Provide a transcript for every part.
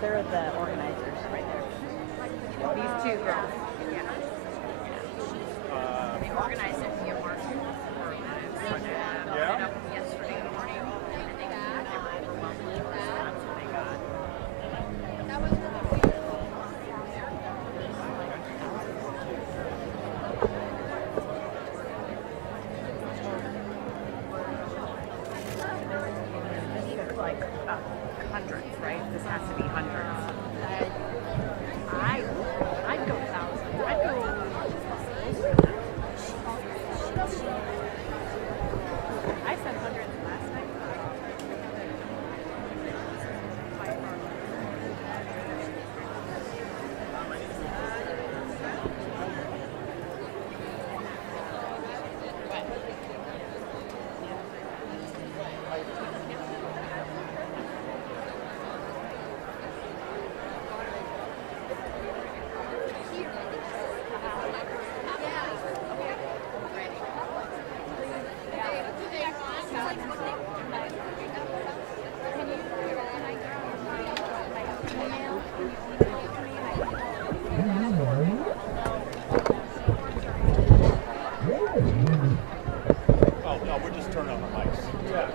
They're the organizers right there. These two girls. Yeah. They organized it via March. Yeah. Yesterday morning, and they were overwhelmed with the response that they got. That was really weird. This is like hundreds, right? This has to be hundreds. I'd go thousands. I'd go. I said hundreds last night. Oh, no, we're just turning on the mics. Yeah.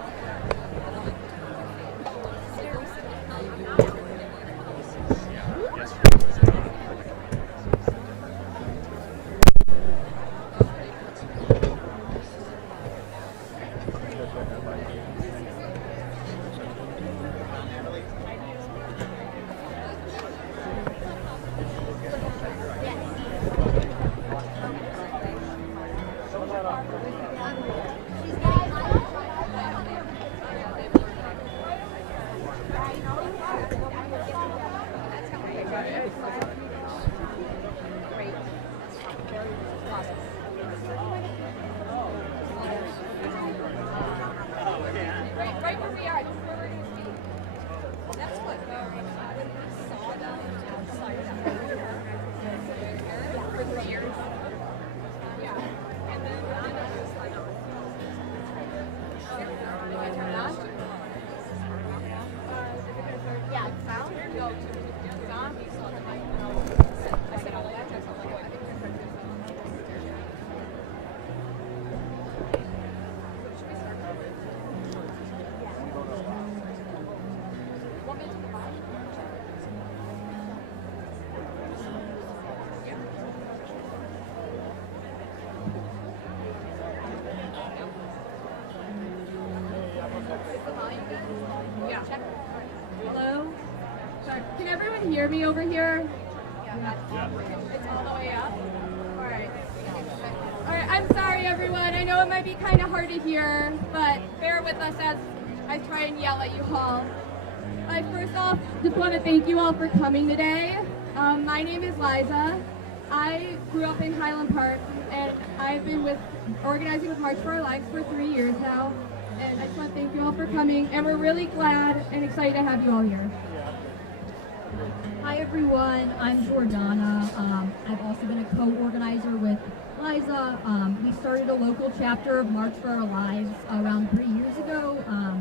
Right where we are, this is where we're going to be. That's what saw them outside for 3 years. Yeah. And then it was like, did I turn it on? Yeah, sound? No, zombies. I said all that. I felt like I think we're going to Yeah. Hello? Sorry. Can everyone hear me over here? Yeah. It's all the way up? Alright. Alright, I'm sorry everyone. I know it might be kind of hard to hear, but bear with us as I try and yell at you all. First off, just want to thank you all for coming today. My name is Liza. I grew up in Highland Park, and I've been organizing with March for Our Lives for 3 years now. And I just want to thank you all for coming, and we're really glad and excited to have you all here. Hi everyone, I'm Jordana. I've also been a co-organizer with Liza. We started a local chapter of March for Our Lives around 3 years ago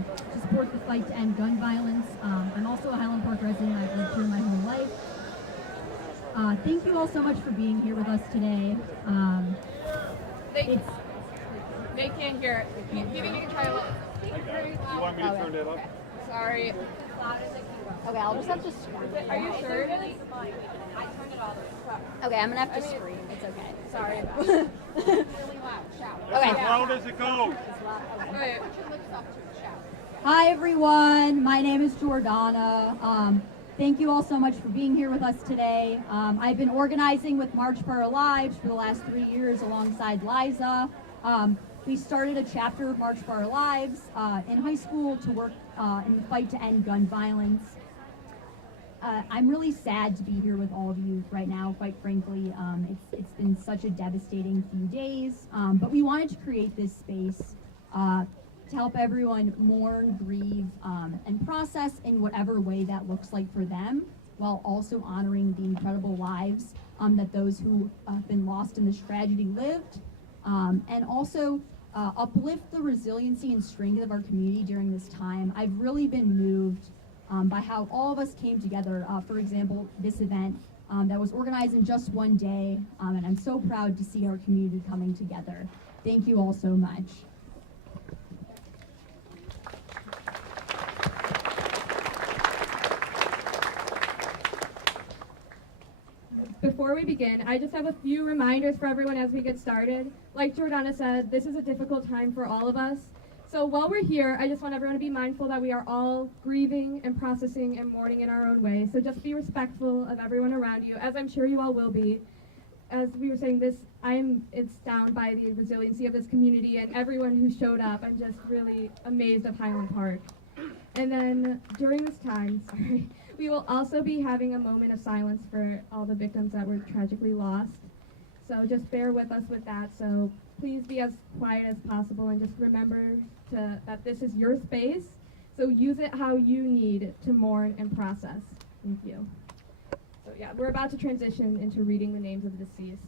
to support the fight to end gun violence. I'm also a Highland Park resident. I've lived here my whole life. Thank you all so much for being here with us today. They can't hear it. Maybe you can try to. You want me to turn that up? Sorry. Okay, I'll just have to scream. Are you sure? Okay, I'm gonna have to scream. It's okay. Sorry. Really loud. Shout. Okay. As loud as it goes. Wait. Hi everyone, my name is Jordana. Thank you all so much for being here with us today. I've been organizing with March for Our Lives for the last 3 years alongside Liza. We started a chapter of March for Our Lives in high school to work in the fight to end gun violence. I'm really sad to be here with all of you right now, quite frankly. It's been such a devastating few days, but we wanted to create this space to help everyone mourn, grieve, and process in whatever way that looks like for them, while also honoring the incredible lives that those who have been lost in this tragedy lived, and also uplift the resiliency and strength of our community during this time. I've really been moved by how all of us came together. For example, this event that was organized in just one day, and I'm so proud to see our community coming together. Thank you all so much. Before we begin, I just have a few reminders for everyone as we get started. Like Jordana said, this is a difficult time for all of us. So while we're here, I just want everyone to be mindful that we are all grieving and processing and mourning in our own way. So just be respectful of everyone around you, as I'm sure you all will be. As we were saying, it's astounded by the resiliency of this community and everyone who showed up. I'm just really amazed of Highland Park. And then during this time, we will also be having a moment of silence for all the victims that were tragically lost. So just bear with us with that. So please be as quiet as possible and just remember that this is your space. So use it how you need to mourn and process. Thank you. So yeah, we're about to transition into reading the names of the deceased.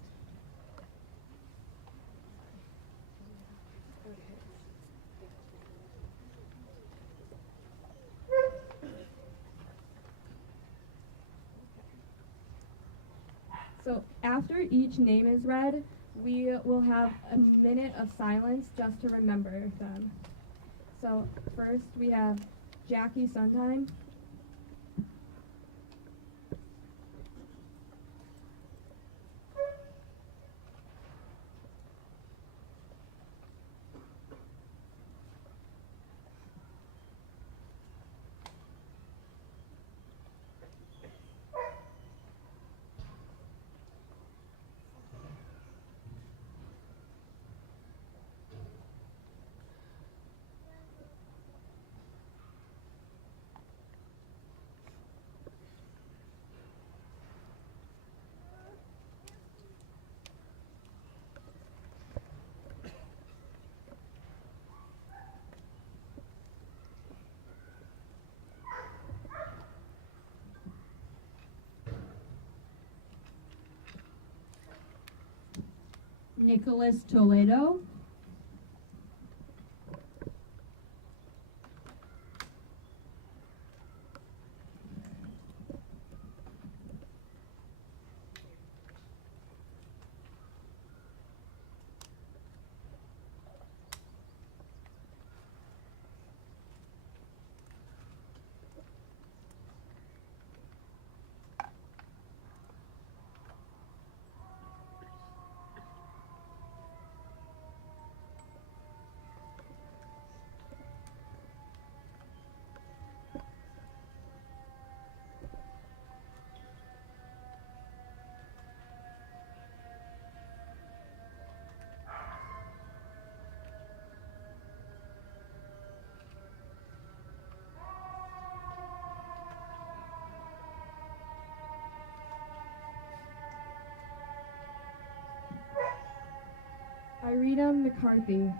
So after each name is read, we will have a minute of silence just to remember them. So first we have Jackie Sondheim, Nicholas Toledo, Irina McCarthy,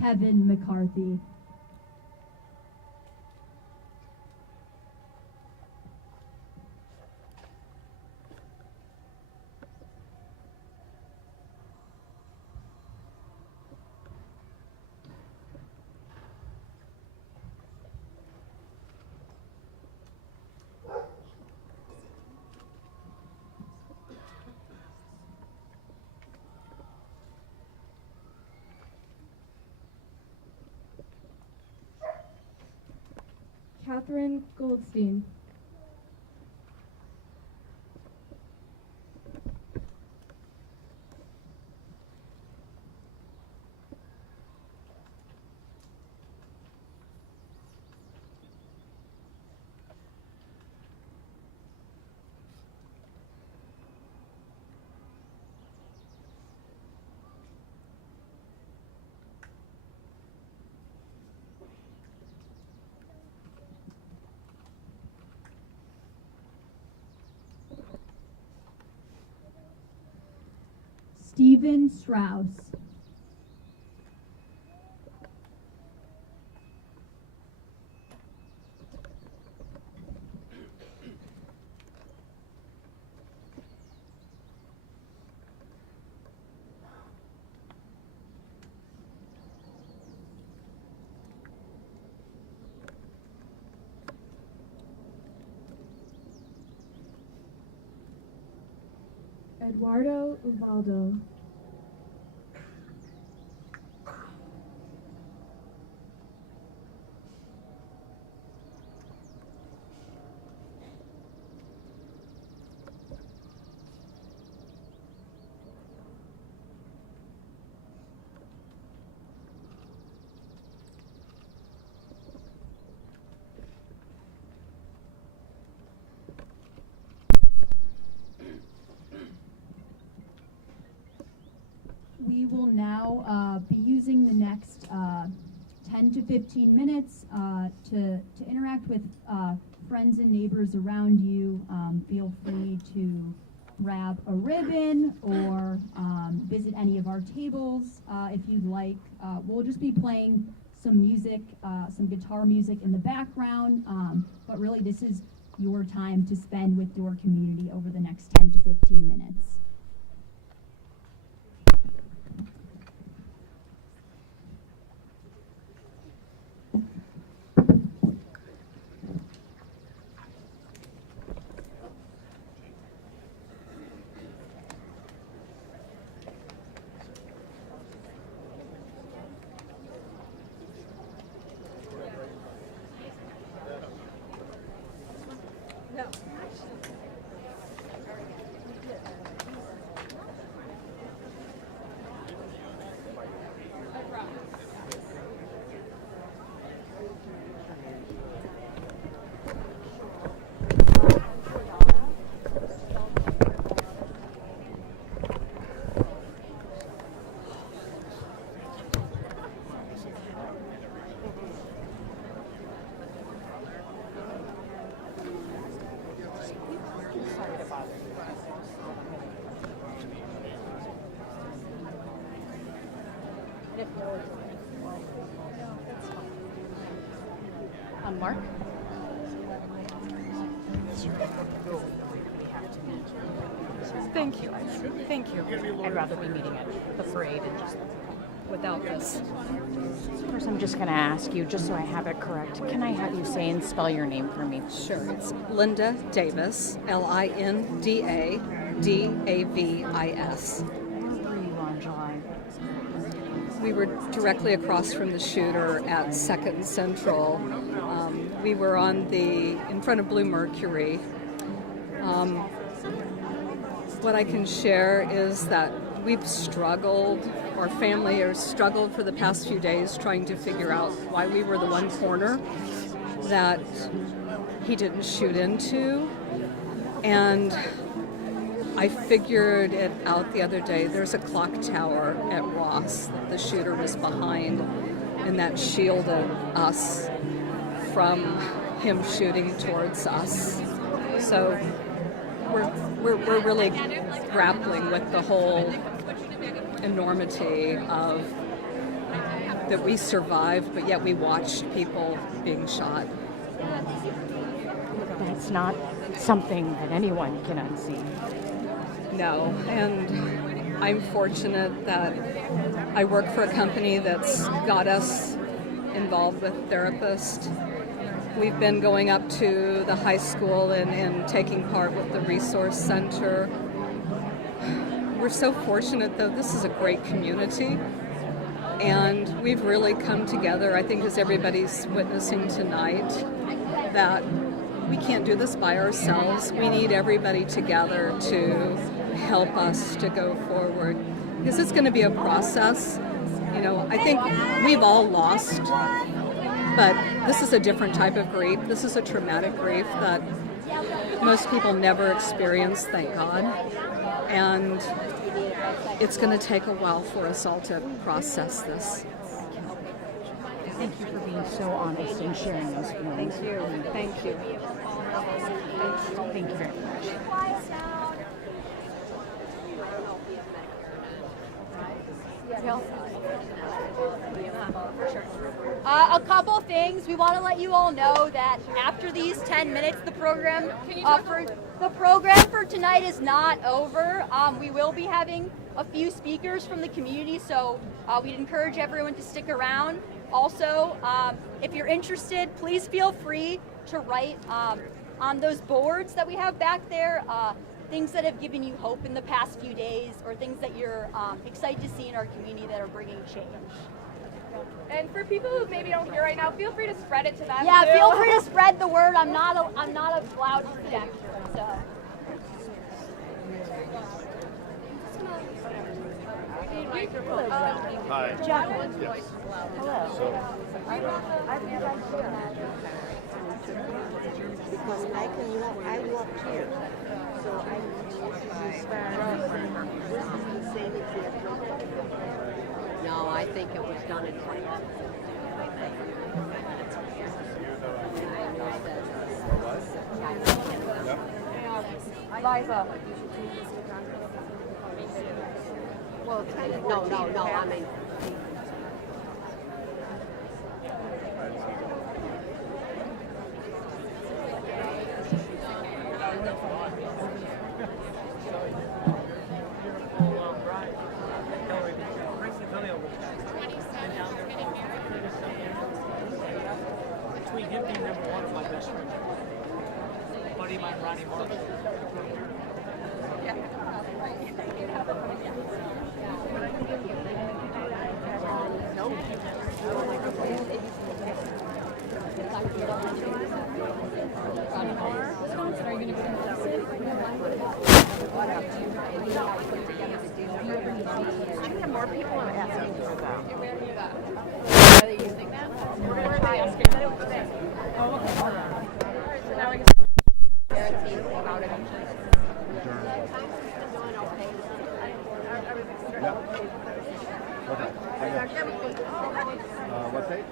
Kevin McCarthy, Catherine Goldstein, Stephen Strauss. Eduardo Ubaldo. We will now be using the next 10 to 15 minutes to interact with friends and neighbors around you. Feel free to grab a ribbon or visit any of our tables if you'd like. We'll just be playing some music, some guitar music in the background, but really this is your time to spend with your community over the next 10 to 15 minutes. Mark? Thank you. Thank you. I'd rather be meeting at the parade and just Without this. First, I'm just going to ask you, just so I have it correct, can I have you say and spell your name for me? Sure. It's Linda Davis, Linda Davis. Where were you on July? We were directly across from the shooter at 2nd Central. We were in front of Blue Mercury. What I can share is that we've struggled, our family has struggled for the past few days trying to figure out why we were the one corner that he didn't shoot into. And I figured it out the other day. There's a clock tower at Ross that the shooter was behind, and that shielded us from him shooting towards us. So we're really grappling with the whole enormity of that we survived, but yet we watched people being shot. That's not something that anyone can unsee. No, and I'm fortunate that I work for a company that's got us involved with therapists. We've been going up to the high school and taking part with the resource center. We're so fortunate, though. This is a great community, and we've really come together, I think, as everybody's witnessing tonight, that we can't do this by ourselves. We need everybody together to help us to go forward, because it's going to be a process. You know, I think we've all lost, but this is a different type of grief. This is a traumatic grief that most people never experience, thank God. And it's going to take a while for us all to process this. Thank you for being so honest and sharing those feelings. Thank you. Thank you. Thank you very much. A couple things. We want to let you all know that after these 10 minutes, the program for tonight is not over. We will be having a few speakers from the community, so we'd encourage everyone to stick around. Also, if you're interested, please feel free to write on those boards that we have back there, things that have given you hope in the past few days, or things that you're excited to see in our community that are bringing change. And for people who maybe don't hear right now, feel free to spread it to them. Yeah, too. feel free to spread the word. I'm not a loud projector, so. Hi. Jacqueline. Yes. Hello. So, Because I walked here, so I start off and this is the same exact look. No, I think it was done in France. Liza. Well, no, I mean. Between him being number one of my best friends, buddy of mine, Ronnie Marshall. I have more people asking for that. Are they using that? We're going to try asking. So now we can guarantee about it. what date?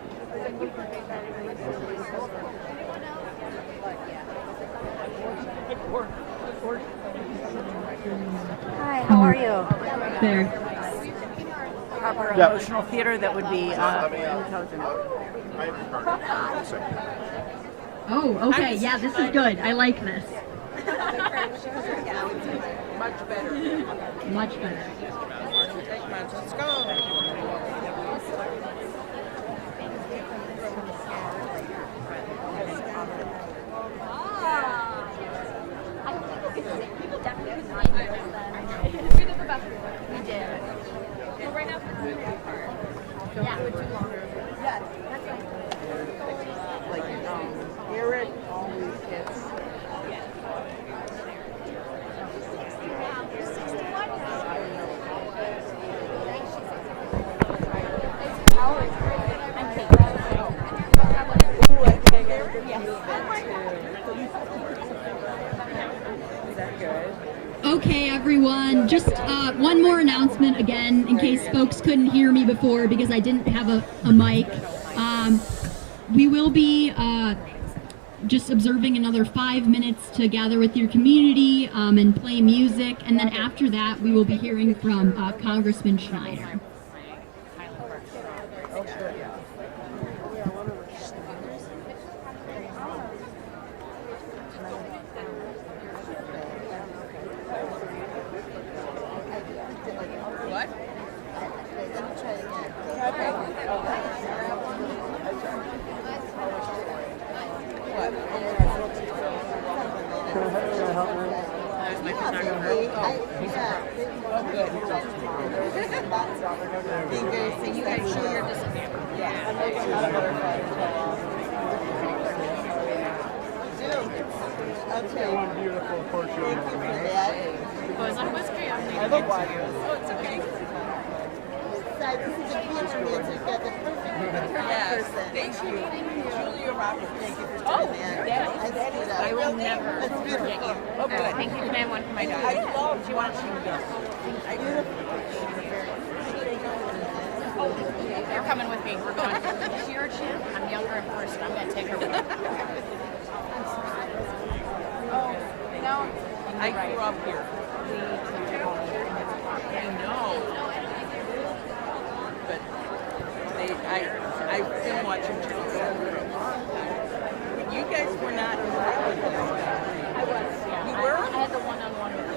Hi, how are you? There. Proper Yeah. emotional theater that would be intelligent. Oh, okay. Yeah, this is good. I like this. Much better. Much better. Let's go. We did the best we could. We did. So right now, don't do it too long. Yes, that's right. Like, Eric always gets. Okay, everyone, just one more announcement again, in case folks couldn't hear me before because I didn't have a mic. We will be just observing another 5 minutes to gather with your community and play music, and then after that we will be hearing from Congressman Schneider. Thank you. Can I have one for my dog? She wants you to go. You're coming with me. We're going. Is she your champ? I'm younger in person. I'm going to take her with me. Oh, no. I grew up here. I know. You were? I had the one-on-one with her.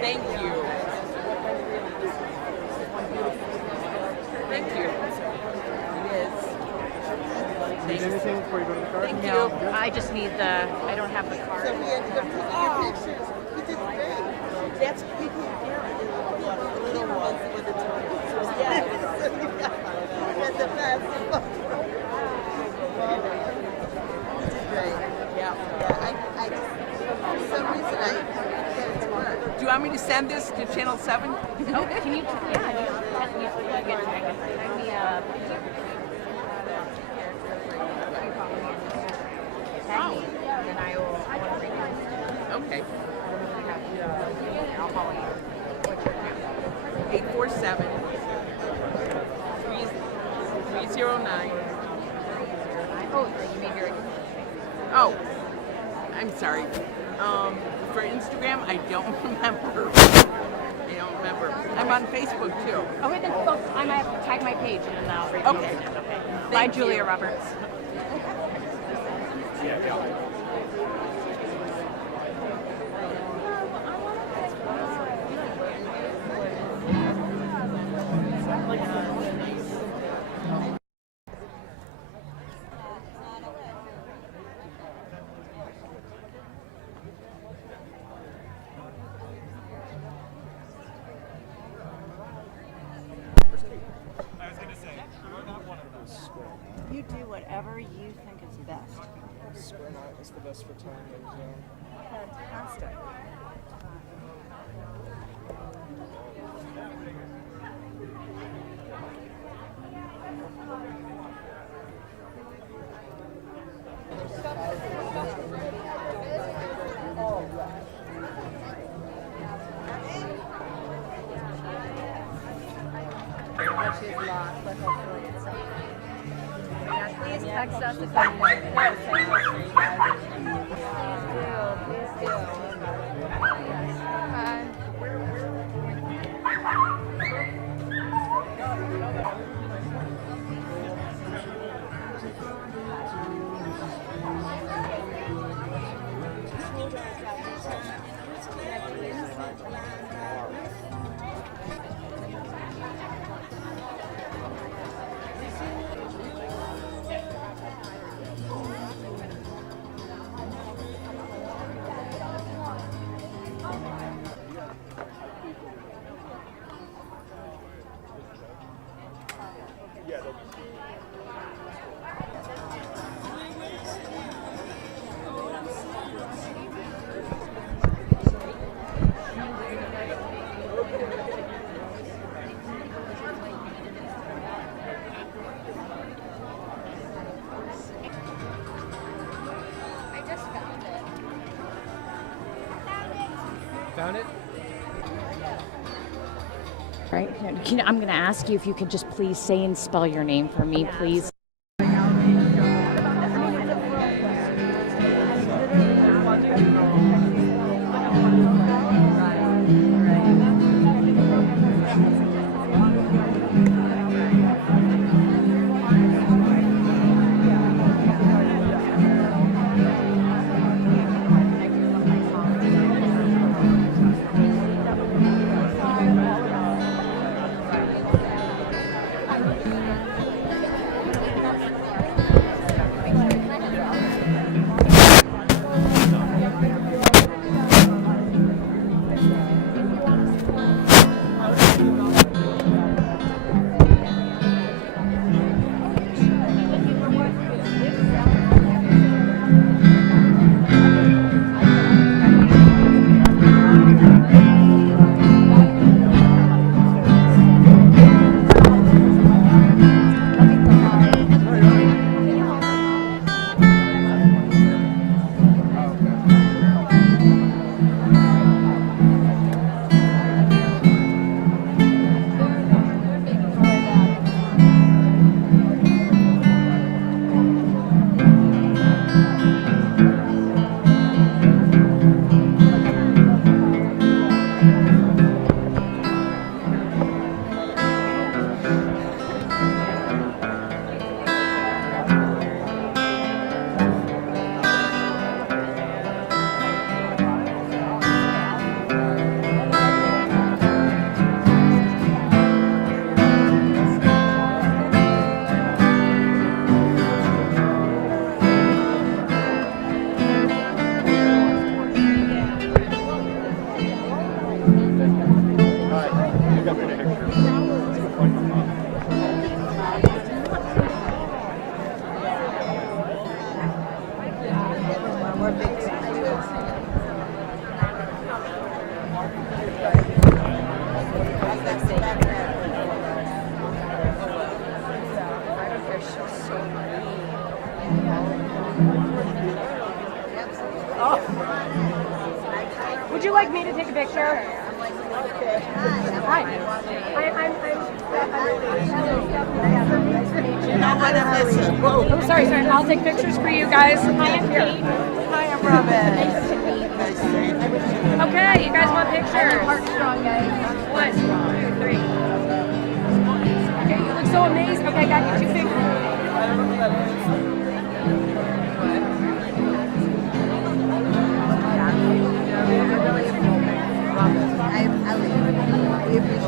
Thank you. Thank you. It is. Need anything before you go to the car? Thank No, you. I just need the, I don't have the card. So we ended up taking your pictures. You did great. That's people here. The little ones with the toys. Yes. That's the best. You did great. Yeah. I just, for some reason, I can't work. Do you want me to send this to Channel 7? Oh, can you? Yeah, you get tag me up. Tag me, and I will. Okay. I'll follow you. What's your name? 847 309. Oh, you made your. Oh, I'm sorry. For Instagram, I don't remember. I don't remember. I'm on Facebook too. Okay, then I might have to tag my page and then I'll read Okay. it. Okay. Bye, Thank Julia you. Roberts. You do whatever you think is best. Square knot is the best for time zone. Fantastic. She's lost, but hopefully it's safe. Please text us if you want. Please do. Bye. Found it? Right. I'm going to ask you if you could just please say and spell your name for me, please. like me to take a picture? Hi. Oh, sorry. I'll take pictures for you guys. Hi, I'm Kate. Hi, I'm Robin. Okay, you guys want pictures? Heart strong, guys. 1, 2, 3. Okay, you look so amazing. Okay, I got you 2 pictures. We appreciate it.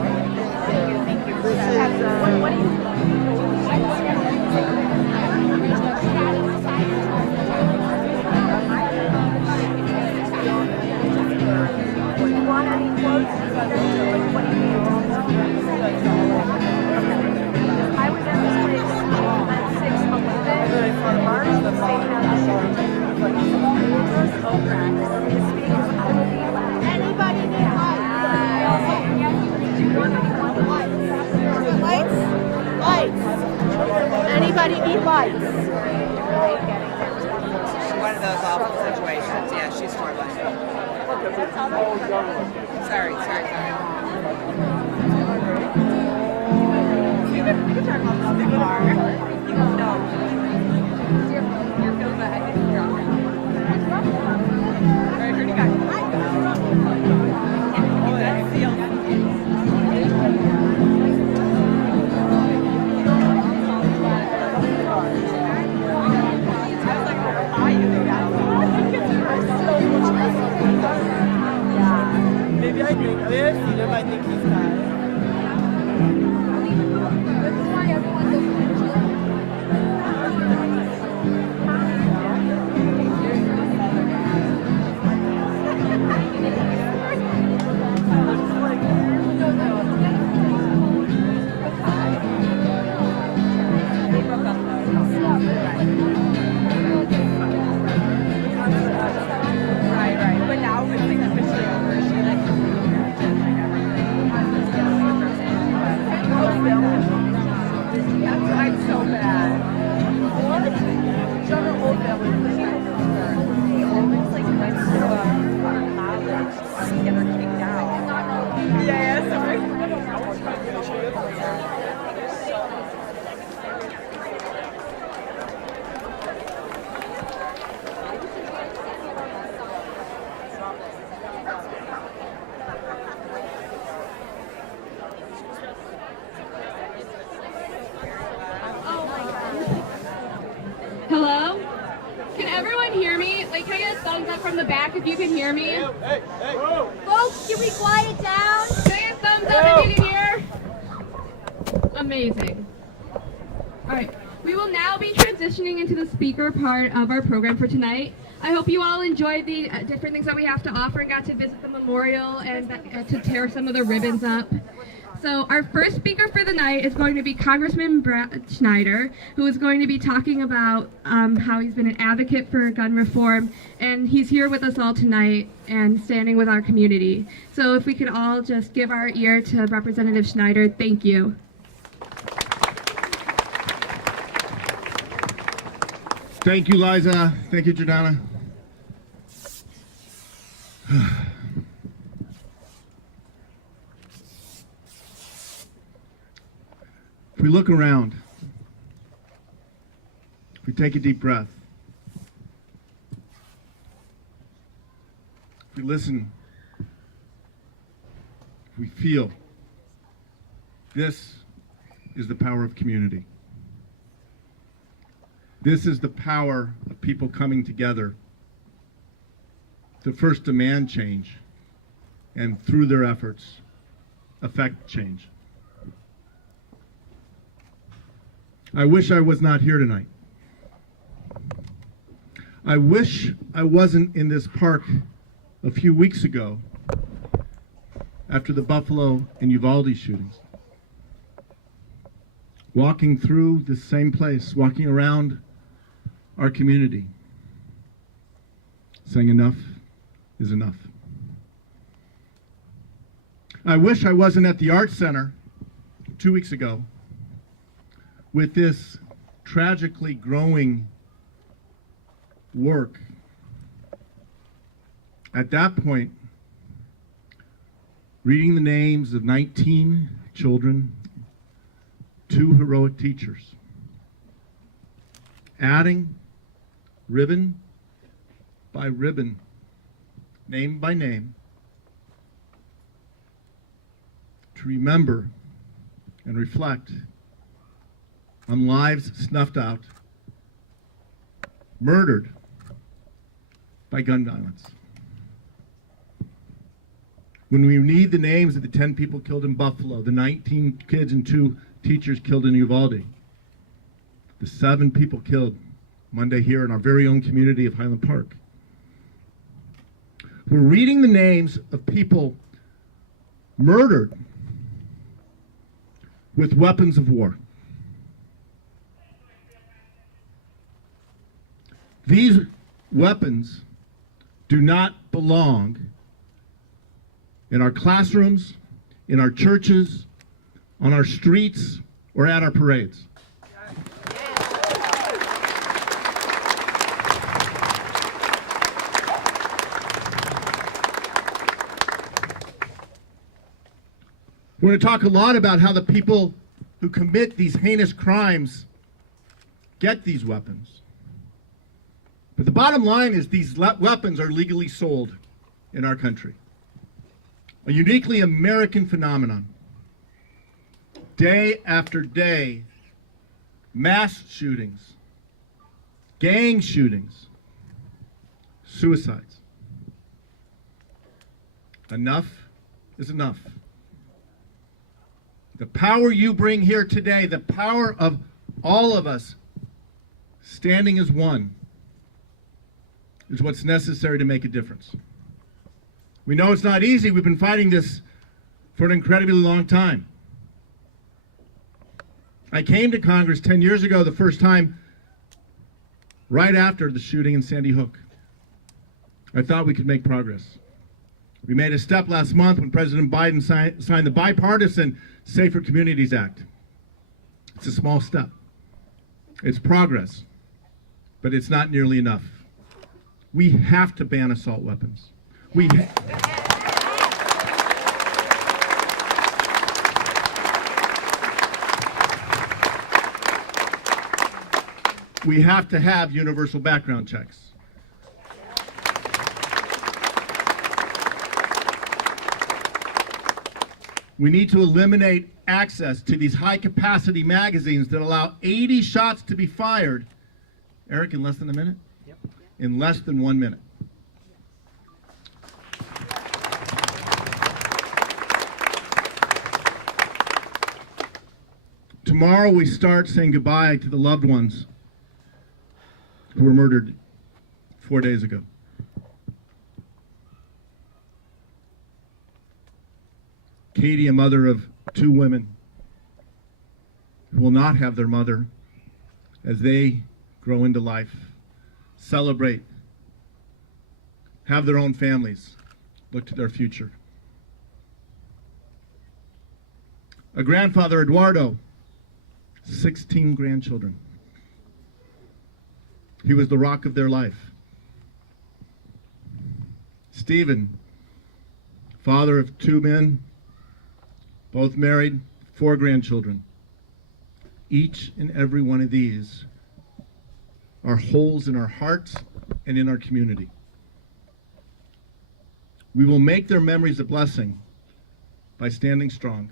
Thank you. This is, What do you... Anybody need lights? One of those awful situations. Yeah, she's struggling. Sorry. You can turn off the car. No. You're feeling that. I think you're all right. All right, here you go. Oh, that's the Maybe I think, I see them, I think he's fine. Hello? Can everyone hear me? Like, can I get a thumbs up from the back if you can hear me? Folks, can we quiet down? Can I get a thumbs up if you can hear? Amazing. All right, we will now be transitioning into the speaker part of our program for tonight. I hope you all enjoyed the different things that we have to offer and got to visit the memorial and to tear some of the ribbons up. So our first speaker for the night is going to be Congressman Brad Schneider, who is going to be talking about how he's been an advocate for gun reform, and he's here with us all tonight and standing with our community. So if we could all just give our ear to Representative Schneider, thank you. Thank you, Liza. Thank you, Jordana. If we look around, if we take a deep breath, if we listen, if we feel, this is the power of community. This is the power of people coming together to first demand change and through their efforts affect change. I wish I was not here tonight. I wish I wasn't in this park a few weeks ago after the Buffalo and Uvalde shootings. Walking through the same place, walking around our community, saying enough is enough. I wish I wasn't at the Art Center 2 weeks ago with this tragically growing work. At that point, reading the names of 19 children, 2 heroic teachers, adding ribbon by ribbon, name by name, to remember and reflect on lives snuffed out, murdered by gun violence. When we read the names of the 10 people killed in Buffalo, the 19 kids and 2 teachers killed in Uvalde, the 7 people killed Monday here in our very own community of Highland Park, we're reading the names of people murdered with weapons of war. These weapons do not belong in our classrooms, in our churches, on our streets, or at our parades. We're going to talk a lot about how the people who commit these heinous crimes get these weapons. But the bottom line is these weapons are legally sold in our country. A uniquely American phenomenon. Day after day, mass shootings, gang shootings, suicides. Enough is enough. The power you bring here today, the power of all of us standing as one, is what's necessary to make a difference. We know it's not easy. We've been fighting this for an incredibly long time. I came to Congress 10 years ago, the first time, right after the shooting in Sandy Hook. I thought we could make progress. We made a step last month when President Biden signed the bipartisan Safer Communities Act. It's a small step. It's progress, but it's not nearly enough. We have to ban assault weapons. We have to have universal background checks. We need to eliminate access to these high-capacity magazines that allow 80 shots to be fired, Eric, in less than a minute? Yep. In less than 1 minute. Tomorrow we start saying goodbye to the loved ones who were murdered 4 days ago. Katie, a mother of 2 women, who will not have their mother as they grow into life, celebrate, have their own families, look to their future. A grandfather, Eduardo, 16 grandchildren. He was the rock of their life. Stephen, father of 2 men, both married, 4 grandchildren. Each and every one of these are holes in our hearts and in our community. We will make their memories a blessing by standing strong,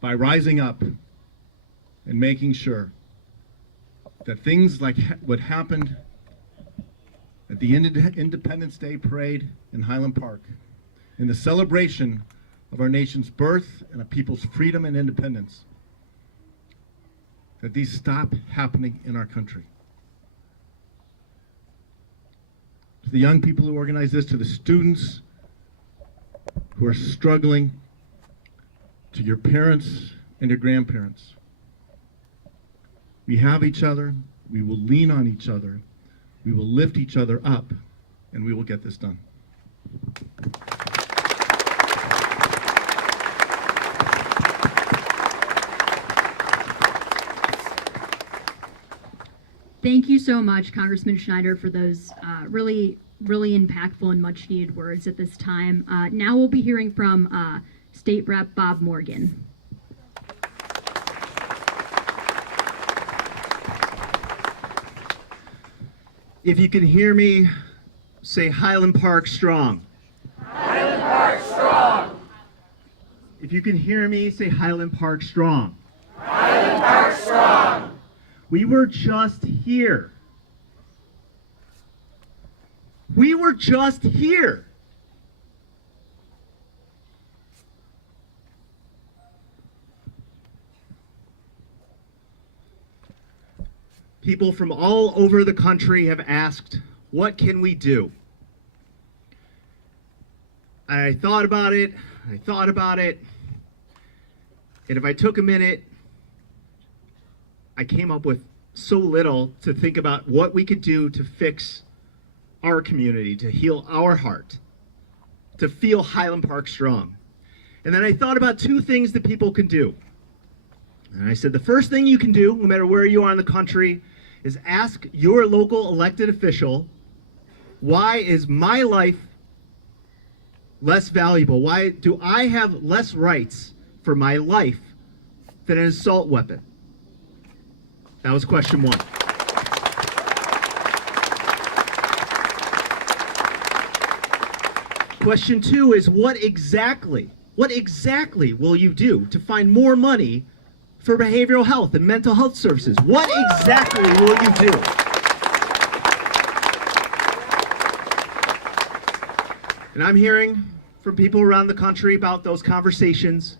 by rising up and making sure that things like what happened at the Independence Day parade in Highland Park, in the celebration of our nation's birth and a people's freedom and independence, that these stop happening in our country. To the young people who organize this, to the students who are struggling, to your parents and your grandparents, we have each other, we will lean on each other, we will lift each other up, and we will get this done. Thank you so much, Congressman Schneider, for those really really impactful and much needed words at this time. Now we'll be hearing from State Rep Bob Morgan. If you can hear me, say Highland Park strong. Highland Park strong. If you can hear me, say Highland Park strong. Highland Park strong. We were just here. We were just here. People from all over the country have asked, what can we do? I thought about it, and if I took a minute, I came up with so little to think about what we could do to fix our community, to heal our heart, to feel Highland Park strong. And then I thought about two things that people can do. And I said, the first thing you can do, no matter where you are in the country, is ask your local elected official, why is my life less valuable? Why do I have less rights for my life than an assault weapon? That was question one. Question two is what exactly will you do to find more money for behavioral health and mental health services? What exactly will you do? And I'm hearing from people around the country about those conversations,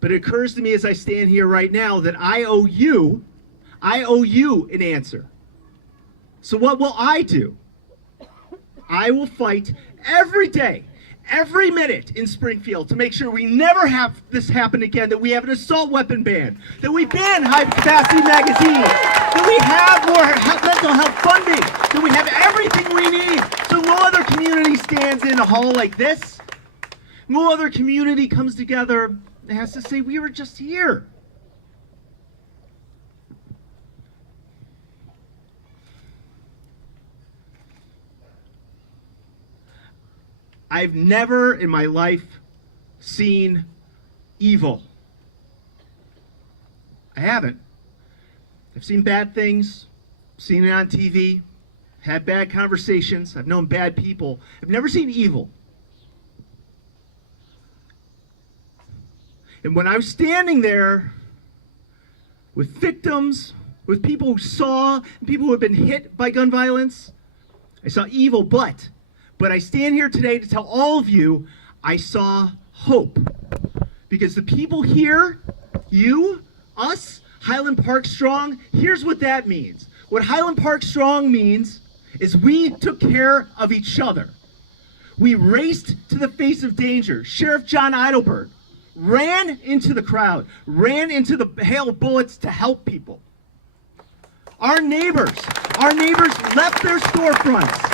but it occurs to me as I stand here right now that I owe you an answer. So what will I do? I will fight every day, every minute in Springfield to make sure we never have this happen again, that we have an assault weapon ban, that we ban high-capacity magazines, that we have more mental health funding, that we have everything we need so no other community stands in a hall like this. No other community comes together and has to say, we were just here. I've never in my life seen evil. I haven't. I've seen bad things, seen it on TV, had bad conversations, I've known bad people. I've never seen evil. And when I was standing there with victims, with people who saw, and people who have been hit by gun violence, I saw evil, but I stand here today to tell all of you, I saw hope. Because the people here, you, us, Highland Park Strong, here's what that means. What Highland Park Strong means is we took care of each other. We raced to the face of danger. Sheriff John Eidelberg ran into the crowd, ran into the hail of bullets to help people. Our neighbors left their storefronts.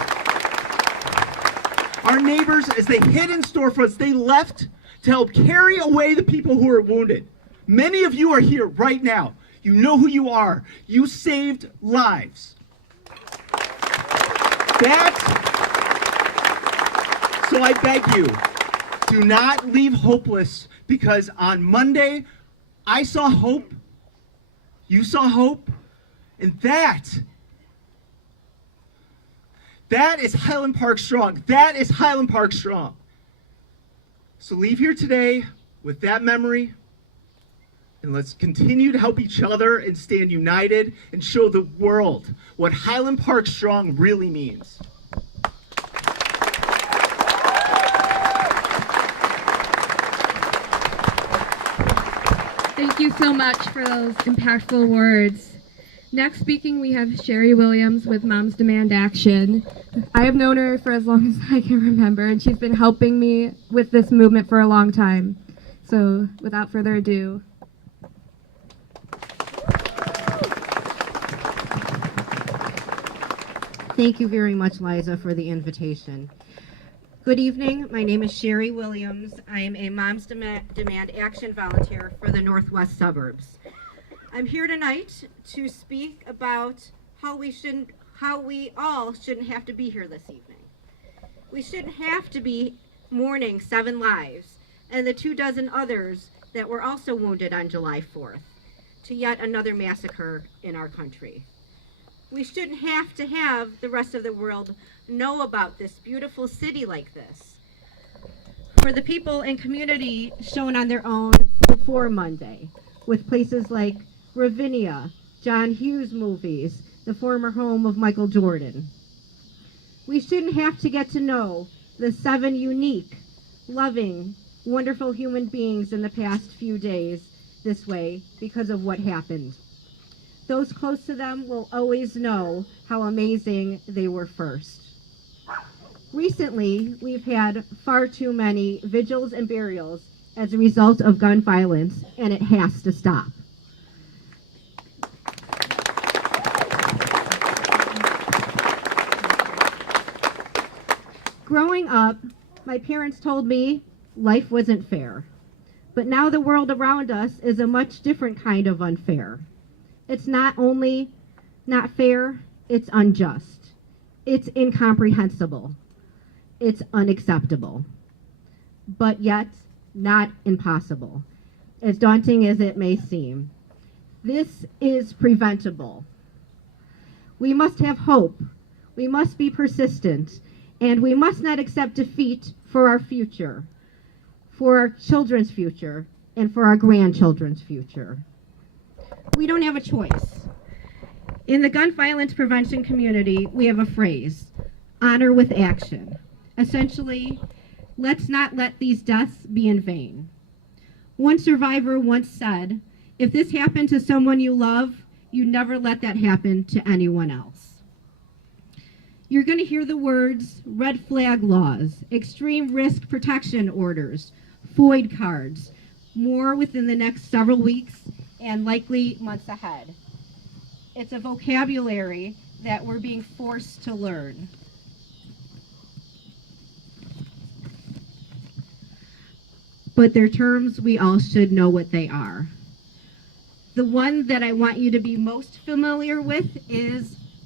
Our neighbors, as they hid in storefronts, they left to help carry away the people who are wounded. Many of you are here right now. You know who you are. You saved lives. So I beg you, do not leave hopeless, because on Monday, I saw hope, you saw hope, and that is Highland Park Strong. That is Highland Park Strong. So leave here today with that memory, and let's continue to help each other and stand united and show the world what Highland Park Strong really means. Thank you so much for those impactful words. Next speaking, we have Sherry Williams with Moms Demand Action. I have known her for as long as I can remember, and she's been helping me with this movement for a long time. So without further ado. Thank you very much, Liza, for the invitation. Good evening. My name is Sherry Williams. I am a Moms Demand Action volunteer for the Northwest Suburbs. I'm here tonight to speak about how we all shouldn't have to be here this evening. We shouldn't have to be mourning 7 lives and the 24 others that were also wounded on July 4th to yet another massacre in our country. We shouldn't have to have the rest of the world know about this beautiful city like this. For the people and community shown on their own before Monday, with places like Ravinia, John Hughes movies, the former home of Michael Jordan. We shouldn't have to get to know the 7 unique, loving, wonderful human beings in the past few days this way because of what happened. Those close to them will always know how amazing they were first. Recently, we've had far too many vigils and burials as a result of gun violence, and it has to stop. Growing up, my parents told me life wasn't fair. But now the world around us is a much different kind of unfair. It's not only not fair, it's unjust. It's incomprehensible. It's unacceptable. But yet, not impossible, as daunting as it may seem. This is preventable. We must have hope. We must be persistent. And we must not accept defeat for our future, for our children's future, and for our grandchildren's future. We don't have a choice. In the gun violence prevention community, we have a phrase, honor with action. Essentially, let's not let these deaths be in vain. One survivor once said, if this happened to someone you love, you never let that happen to anyone else. You're going to hear the words red flag laws, extreme risk protection orders, FOID cards, more within the next several weeks and likely months ahead. It's a vocabulary that we're being forced to learn. But they're terms we all should know what they are. The one that I want you to be most familiar with is